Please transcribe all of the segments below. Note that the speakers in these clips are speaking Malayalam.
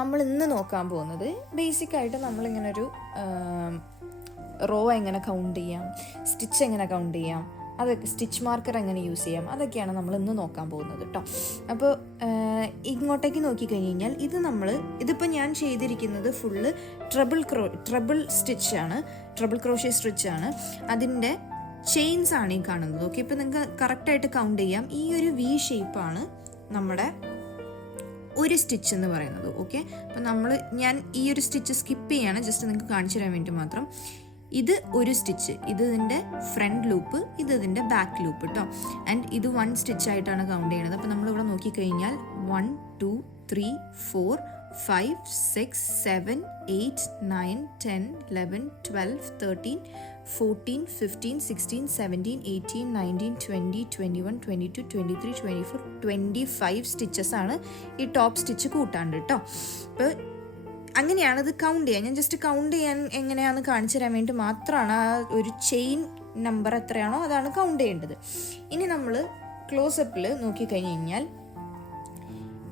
നമ്മൾ ഇന്ന് നോക്കാൻ പോകുന്നത് ബേസിക് ആയിട്ട് നമ്മളിങ്ങനെ ഒരു റോ എങ്ങനെ കൗണ്ട് ചെയ്യാം സ്റ്റിച്ച് എങ്ങനെ കൗണ്ട് ചെയ്യാം അതൊക്കെ സ്റ്റിച്ച് മാർക്കർ എങ്ങനെ യൂസ് ചെയ്യാം അതൊക്കെയാണ് നമ്മൾ ഇന്ന് നോക്കാൻ പോകുന്നത് കേട്ടോ അപ്പോൾ ഇങ്ങോട്ടേക്ക് നോക്കിക്കഴിഞ്ഞ് കഴിഞ്ഞാൽ ഇത് നമ്മൾ ഇതിപ്പോൾ ഞാൻ ചെയ്തിരിക്കുന്നത് ഫുള്ള് ട്രബിൾ ക്രോ ട്രബിൾ സ്റ്റിച്ചാണ് ട്രബിൾ ക്രോഷ്യ സ്റ്റിച്ചാണ് അതിന്റെ ചെയിൻസ് ആണ് ഈ കാണുന്നത്. ഓക്കെ ഇപ്പോൾ നിങ്ങൾക്ക് കറക്റ്റായിട്ട് കൗണ്ട് ചെയ്യാം. ഈ ഒരു വി ഷേപ്പാണ് നമ്മുടെ ഒരു സ്റ്റിച്ച് എന്ന് പറയുന്നത് ഓക്കെ അപ്പം നമ്മൾ ഞാൻ ഈ ഒരു സ്റ്റിച്ച് സ്കിപ്പ് ചെയ്യാണ് ജസ്റ്റ് നിങ്ങൾക്ക് കാണിച്ചു തരാൻ വേണ്ടി മാത്രം. ഇത് ഒരു സ്റ്റിച്ച് ഇത് ഇതിന്റെ ഫ്രണ്ട് ലൂപ്പ് ഇത് ഇതിന്റെ ബാക്ക് ലൂപ്പ് കേട്ടോ ആൻഡ് ഇത് വൺ സ്റ്റിച്ച് ആയിട്ടാണ് കൗണ്ട് ചെയ്യുന്നത്. അപ്പോൾ നമ്മളിവിടെ നോക്കിക്കഴിഞ്ഞാൽ one two three four five six seven eight nine ten eleven twelve thirteen fourteen fifteen sixteen seventeen eighteen nineteen twenty twenty one twenty two twenty three twenty four twenty five stitches ആണ് ഈ ടോപ്പ് സ്റ്റിച്ച് കൂട്ടാണ്ട് കേട്ടോ അപ്പോൾ അങ്ങനെയാണ് അത് കൗണ്ട് ചെയ്യാൻ ഞാൻ ജസ്റ്റ് കൗണ്ട് ചെയ്യാൻ എങ്ങനെയാണെന്ന് കാണിച്ചു തരാൻ വേണ്ടി മാത്രമാണ് ആ ഒരു ചെയിൻ നമ്പർ എത്രയാണോ അതാണ് കൗണ്ട് ചെയ്യേണ്ടത്. ഇനി നമ്മൾ ക്ലോസപ്പിൽ നോക്കിക്കഴിഞ്ഞ് കഴിഞ്ഞാൽ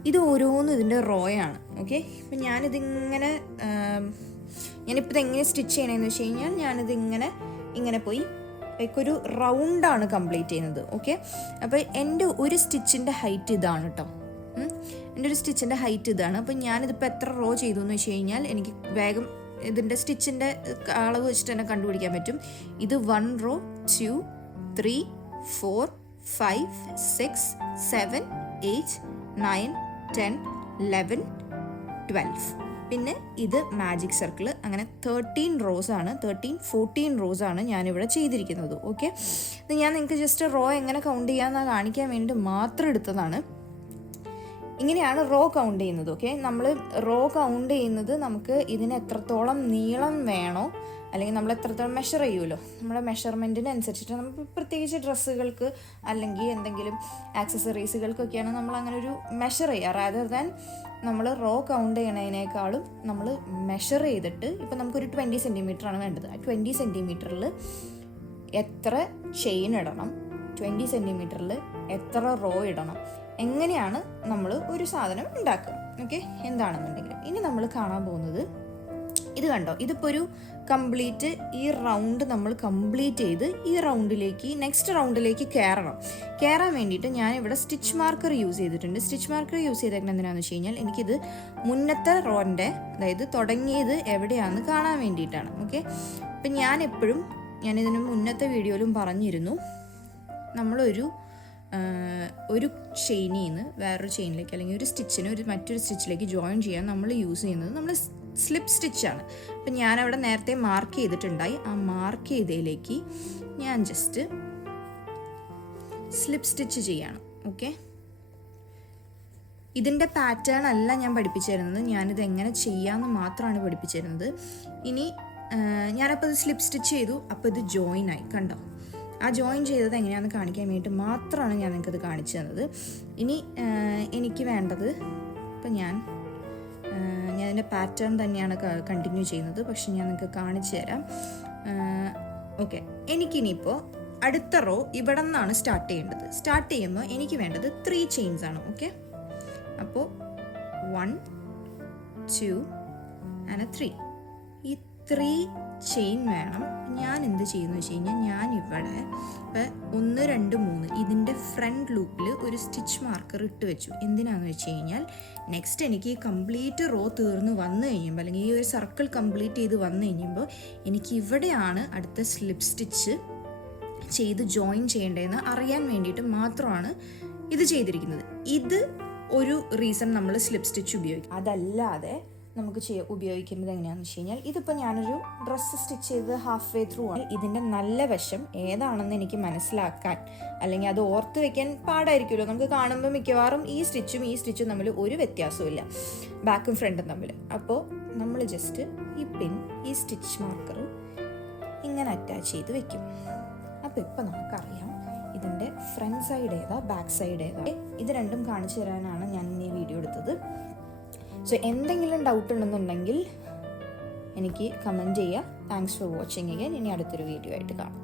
ഇത് ഓരോന്നും ഇതിന്റെ റോയാണ് ഓക്കെ അപ്പം ഞാനിതിങ്ങനെ ഞാനിപ്പോൾ ഇത് എങ്ങനെ സ്റ്റിച്ച് ചെയ്യണമെന്ന് വെച്ച് കഴിഞ്ഞാൽ ഞാനിത് ഇങ്ങനെ ഇങ്ങനെ പോയി ഒരു റൗണ്ടാണ് കംപ്ലീറ്റ് ചെയ്യുന്നത് ഓക്കെ അപ്പോൾ എന്റെ ഒരു സ്റ്റിച്ചിന്റെ ഹൈറ്റ് ഇതാണ് കേട്ടോ എന്റെ ഒരു സ്റ്റിച്ചിന്റെ ഹൈറ്റ് ഇതാണ്. അപ്പോൾ ഞാനിതിപ്പോൾ എത്ര റോ ചെയ്തു എന്ന് വെച്ച് കഴിഞ്ഞാൽ എനിക്ക് വേഗം ഇതിന്റെ സ്റ്റിച്ചിന്റെ അളവ് വെച്ചിട്ട് തന്നെ കണ്ടുപിടിക്കാൻ പറ്റും. ഇത് one row two three four five six seven eight nine ten eleven twelve പിന്നെ ഇത് മാജിക് സർക്കിൾ അങ്ങനെ തേർട്ടീൻ റോസ് ആണ് തേർട്ടീൻ ഫോർട്ടീൻ റോസ് ആണ് ഞാനിവിടെ ചെയ്തിരിക്കുന്നത് ഓക്കെ ഇത് ഞാൻ നിങ്ങൾക്ക് ജസ്റ്റ് റോ എങ്ങനെ കൗണ്ട് ചെയ്യാമെന്ന് കാണിക്കാൻ വേണ്ടി മാത്രം എടുത്തതാണ്. ഇങ്ങനെയാണ് റോ കൗണ്ട് ചെയ്യുന്നത് ഓക്കെ നമ്മൾ റോ കൗണ്ട് ചെയ്യുന്നത് നമുക്ക് ഇതിന് എത്രത്തോളം നീളം വേണോ അല്ലെങ്കിൽ നമ്മൾ എത്രത്തോളം മെഷർ ചെയ്യുമല്ലോ. നമ്മുടെ മെഷർമെന്റിന് അനുസരിച്ചിട്ട് നമുക്ക് പ്രത്യേകിച്ച് ഡ്രസ്സുകൾക്ക് അല്ലെങ്കിൽ എന്തെങ്കിലും ആക്സസറീസുകൾക്കൊക്കെയാണ് നമ്മൾ അങ്ങനെ ഒരു മെഷർ ചെയ്യുക. റാദർ ദാൻ നമ്മൾ റോ കൗണ്ട് ചെയ്യണതിനേക്കാളും നമ്മൾ മെഷർ ചെയ്തിട്ട് ഇപ്പം നമുക്കൊരു ട്വന്റി സെന്റിമീറ്റർ ആണ് വേണ്ടത്. ആ ട്വന്റി സെന്റിമീറ്ററിൽ എത്ര ചെയിൻ ഇടണം? ട്വന്റി സെന്റിമീറ്ററിൽ എത്ര റോ ഇടണം? എങ്ങനെയാണ് നമ്മൾ ഒരു സാധനം ഉണ്ടാക്കുക? ഓക്കെ എന്താണെന്നുണ്ടെങ്കിലും. ഇനി നമ്മൾ കാണാൻ പോകുന്നത് ഇത് കണ്ടോ? ഇതിപ്പോൾ ഒരു കംപ്ലീറ്റ് ഈ റൗണ്ട് നമ്മൾ കംപ്ലീറ്റ് ചെയ്ത് ഈ റൗണ്ടിലേക്ക് നെക്സ്റ്റ് റൗണ്ടിലേക്ക് കയറണം കയറാൻ വേണ്ടിയിട്ട് ഞാൻ ഇവിടെ സ്റ്റിച്ച് മാർക്കർ യൂസ് ചെയ്തിട്ടുണ്ട്. സ്റ്റിച്ച് മാർക്കർ യൂസ് ചെയ്തേക്കുന്നത് എന്തിനാണെന്ന് വെച്ച് കഴിഞ്ഞാൽ എനിക്കിത് മുന്നത്തെ റോന്റെ അതായത് തുടങ്ങിയത് എവിടെയാണെന്ന് കാണാൻ വേണ്ടിയിട്ടാണ്. ഓക്കെ അപ്പം ഞാൻ എപ്പോഴും ഞാനിതിന് മുന്നത്തെ വീഡിയോയിലും പറഞ്ഞിരുന്നു. നമ്മളൊരു ഒരു ചെയിനിൽ നിന്ന് വേറൊരു ചെയിനിലേക്ക് അല്ലെങ്കിൽ ഒരു സ്റ്റിച്ചിന് ഒരു മറ്റൊരു സ്റ്റിച്ചിലേക്ക് ജോയിൻ ചെയ്യാൻ നമ്മൾ യൂസ് ചെയ്യുന്നത് നമ്മൾ സ്ലിപ്പ് സ്റ്റിച്ചാണ് അപ്പം ഞാനവിടെ നേരത്തെ മാർക്ക് ചെയ്തിട്ടുണ്ടായി. ആ മാർക്ക് ചെയ്തതിലേക്ക് ഞാൻ ജസ്റ്റ് സ്ലിപ്പ് സ്റ്റിച്ച് ചെയ്യണം. ഓക്കെ ഇതിന്റെ പാറ്റേൺ അല്ല ഞാൻ പഠിപ്പിച്ചു തരുന്നത് ഞാനിത് എങ്ങനെ ചെയ്യാമെന്ന് മാത്രമാണ് പഠിപ്പിച്ചു തരുന്നത് ഇനി ഞാനപ്പോൾ ഇത് സ്ലിപ്പ് സ്റ്റിച്ച് ചെയ്തു. അപ്പോൾ ഇത് ജോയിൻ ആയി. കണ്ടോ? ആ ജോയിൻ ചെയ്തത് എങ്ങനെയാണെന്ന് കാണിക്കാൻ വേണ്ടിയിട്ട് മാത്രമാണ് ഞാൻ നിങ്ങൾക്കത് കാണിച്ചു തന്നത്. ഇനി എനിക്ക് വേണ്ടത് ഇപ്പം ഞാൻ ഞാൻ അതിന്റെ പാറ്റേൺ തന്നെയാണ് കണ്ടിന്യൂ ചെയ്യുന്നത്. പക്ഷെ ഞാൻ നിങ്ങൾക്ക് കാണിച്ചു തരാം. ഓക്കെ എനിക്കിനിയിപ്പോൾ അടുത്ത റോ ഇവിടെ നിന്നാണ് സ്റ്റാർട്ട് ചെയ്യേണ്ടത്. സ്റ്റാർട്ട് ചെയ്യുമ്പോൾ എനിക്ക് വേണ്ടത് ത്രീ ചെയിൻസ് ആണ് ഓക്കെ അപ്പോൾ വൺ ടു ആൻഡ് ത്രീ ഈ ത്രീ ചെയിൻ വേണം. ഞാൻ എന്ത് ചെയ്യുന്നു വെച്ച് കഴിഞ്ഞാൽ ഞാൻ ഇവിടെ ഇപ്പം ഒന്ന് രണ്ട് മൂന്ന് ഇതിന്റെ ഫ്രണ്ട് ലൂപ്പിൽ ഒരു സ്റ്റിച്ച് മാർക്കർ ഇട്ട് വെച്ചു. എന്തിനാണെന്ന് വെച്ച് കഴിഞ്ഞാൽ നെക്സ്റ്റ് എനിക്ക് ഈ കംപ്ലീറ്റ് റോ തീർന്ന് വന്നു കഴിയുമ്പോൾ അല്ലെങ്കിൽ ഈ ഒരു സർക്കിൾ കംപ്ലീറ്റ് ചെയ്ത് വന്നു കഴിയുമ്പോൾ എനിക്ക് ഇവിടെയാണ് അടുത്ത സ്ലിപ്പ് സ്റ്റിച്ച് ചെയ്ത് ജോയിൻ ചെയ്യേണ്ടതെന്ന് അറിയാൻ വേണ്ടിയിട്ട് മാത്രമാണ് ഇത് ചെയ്തിരിക്കുന്നത്. ഇത് ഒരു റീസൺ നമ്മൾ സ്ലിപ്പ് സ്റ്റിച്ച് ഉപയോഗിക്കും അതല്ലാതെ നമുക്ക് ചെയ്യ ഉപയോഗിക്കുന്നത് എങ്ങനെയാണെന്ന് വെച്ച് കഴിഞ്ഞാൽ ഇതിപ്പോൾ ഞാനൊരു ഡ്രസ്സ് സ്റ്റിച്ച് ചെയ്ത് ഹാഫ് വേ ത്രൂ ആണ്. ഇതിന്റെ നല്ല വശം ഏതാണെന്ന് എനിക്ക് മനസ്സിലാക്കാൻ അല്ലെങ്കിൽ അത് ഓർത്ത് വെക്കാൻ പാടായിരിക്കുമല്ലോ. നമുക്ക് കാണുമ്പോൾ മിക്കവാറും ഈ സ്റ്റിച്ചും ഈ സ്റ്റിച്ചും തമ്മിൽ ഒരു വ്യത്യാസവും ബാക്കും ഫ്രണ്ടും തമ്മിൽ. അപ്പോൾ നമ്മൾ ജസ്റ്റ് ഈ പിൻ ഈ സ്റ്റിച്ച് മാർക്കർ ഇങ്ങനെ അറ്റാച്ച് ചെയ്ത് വെക്കും. അപ്പോൾ ഇപ്പോൾ നമുക്കറിയാം ഇതിന്റെ ഫ്രണ്ട് സൈഡ് ഏതാ ബാക്ക് സൈഡ് ഏതാ. ഇത് രണ്ടും കാണിച്ചു തരാനാണ് ഞാൻ ഈ വീഡിയോ എടുത്തത്. സോ എന്തെങ്കിലും ഡൗട്ട് ഉണ്ടെന്നുണ്ടെങ്കിൽ എനിക്ക് കമന്റ് ചെയ്യുക. താങ്ക്സ് ഫോർ വാച്ചിങ് അഗൈൻ ഇനി അടുത്തൊരു വീഡിയോ ആയിട്ട് കാണാം.